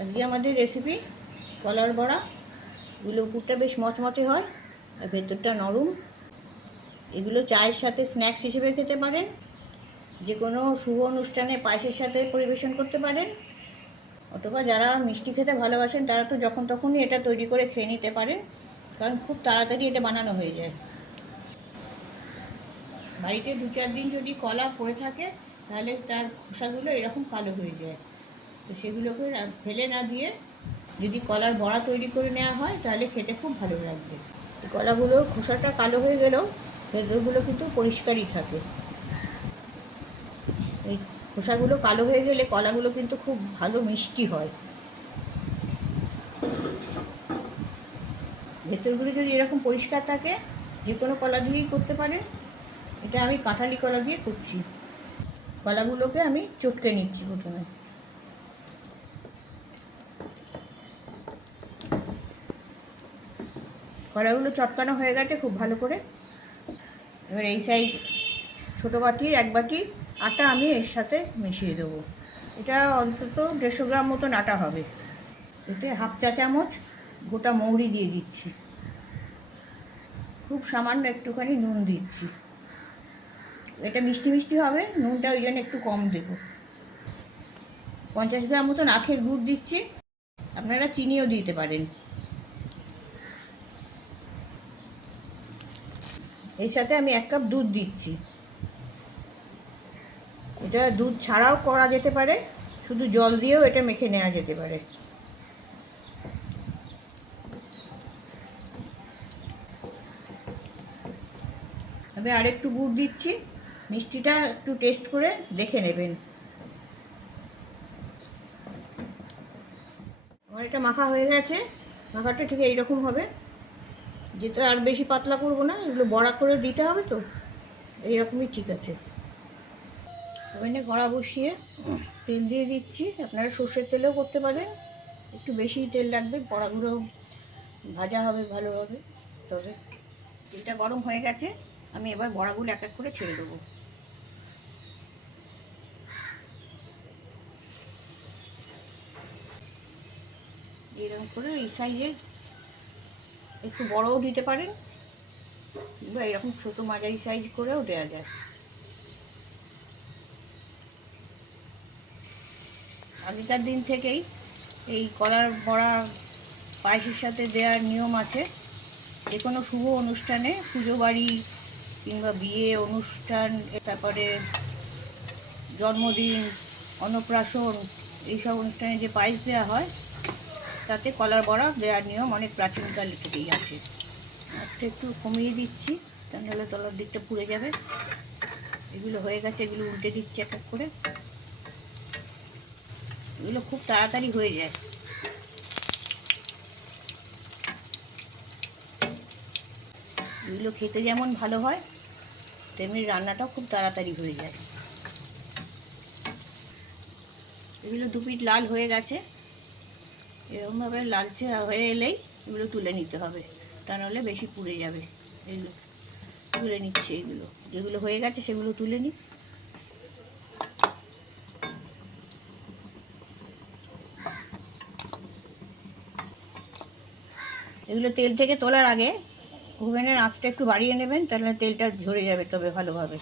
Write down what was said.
আজকে আমাদের রেসিপি কলার বড়া, এগুলো উপরটা বেশ মচমচে হয় আর ভেতরটা নরম। এগুলো চায়ের সাথে স্ন্যাক্স হিসেবে খেতে পারেন যে কোনো শুভ অনুষ্ঠানে পায়েসের সাথে পরিবেশন করতে পারেন, অথবা যারা মিষ্টি খেতে ভালোবাসেন, তারা তো যখন তখনই এটা তৈরি করে খেয়ে নিতে পারেন, কারণ খুব তাড়াতাড়ি এটা বানানো হয়ে যায়। বাড়িতে দু চার দিন যদি কলা পড়ে থাকে, তাহলে তার খোসাগুলো এরকম কালো হয়ে যায়। তো সেগুলোকে ফেলে না দিয়ে যদি কলার বড়া তৈরি করে নেওয়া হয়, তাহলে খেতে খুব ভালো লাগবে। কলাগুলোর খোসাটা কালো হয়ে গেলেও ভেতরগুলো কিন্তু পরিষ্কারই থাকে। এই খোসাগুলো কালো হয়ে গেলে কলাগুলো কিন্তু খুব ভালো মিষ্টি হয়। ভেতরগুলো যদি এরকম পরিষ্কার থাকে, যে কোনো কলা দিয়েই করতে পারেন। এটা আমি কাঁঠালি কলা দিয়ে করছি। কলাগুলোকে আমি চটকে নিচ্ছি প্রথমে। কলাগুলো চটকানো হয়ে গেছে খুব ভালো করে। এবার এই সাইজ ছোটো বাটির এক বাটি আটা আমি এর সাথে মিশিয়ে দেবো। এটা অন্তত দেড়শো গ্রাম মতন আটা হবে। এতে হাফ চা চামচ গোটা মৌরি দিয়ে দিচ্ছি। খুব সামান্য একটুখানি নুন দিচ্ছি। এটা মিষ্টি মিষ্টি হবে, নুনটা ওই জন্য একটু কম দেব। পঞ্চাশ গ্রাম মতন আখের গুড় দিচ্ছি। আপনারা চিনিও দিতে পারেন। এর সাথে আমি এক কাপ দুধ দিচ্ছি। এটা দুধ ছাড়াও করা যেতে পারে, শুধু জল দিয়েও এটা মেখে নেওয়া যেতে পারে। আমি আরেকটু গুড় দিচ্ছি, মিষ্টিটা একটু টেস্ট করে দেখে নেবেন। আমার এটা মাখা হয়ে গেছে, মাখাটা ঠিক এইরকম হবে। যেটা আর বেশি পাতলা করব না, এগুলো বড়া করে দিতে হবে তো, এইরকমই ঠিক আছে। ওখানে কড়া বসিয়ে তেল দিয়ে দিচ্ছি, আপনারা সর্ষের তেলেও করতে পারেন, একটু বেশি তেল লাগবে, বড়াগুলো ভাজা হবে ভালোভাবে, তবে তেলটা গরম হয়ে গেছে, আমি এবার বড়াগুলো এক এক করে ছেড়ে দেবো। এরকম করে এই সাইজের একটু বড়ও দিতে পারেন। কিংবা এরকম ছোটো মাঝারি সাইজ করেও দেওয়া যায়। আগেকার দিন থেকেই এই কলার বড়া পায়েসের সাথে দেওয়ার নিয়ম আছে। যে কোনো শুভ অনুষ্ঠানে পুজো বাড়ি কিংবা বিয়ে অনুষ্ঠান, তারপরে জন্মদিন, অন্নপ্রাশন, এইসব অনুষ্ঠানে যে পায়েস দেওয়া হয় তাতে কলার বড়া, দেওয়ার নিয়ম অনেক প্রাচীনকাল থেকেই আছে। একটা একটু কমিয়ে দিচ্ছি তা নাহলে তলার দিকটা পুড়ে যাবে। এগুলো হয়ে গেছে, এগুলো উল্টে দিচ্ছি এক এক করে। এগুলো খুব তাড়াতাড়ি হয়ে যায়। এগুলো খেতে যেমন ভালো হয়, তেমনি রান্নাটাও খুব তাড়াতাড়ি হয়ে যায়। এগুলো দু পিঠ লাল হয়ে গেছে। এরকমভাবে লালচে হয়ে এলেই এগুলো তুলে নিতে হবে। তা নাহলে বেশি পুড়ে যাবে। এগুলো তুলে নিচ্ছে এগুলো। যেগুলো হয়ে গেছে সেগুলো তুলে নিই এগুলো তেল থেকে তোলার আগে ওভেনের আঁচটা একটু বাড়িয়ে নেবেন, তাহলে তেলটা ঝরে যাবে তবে ভালোভাবে।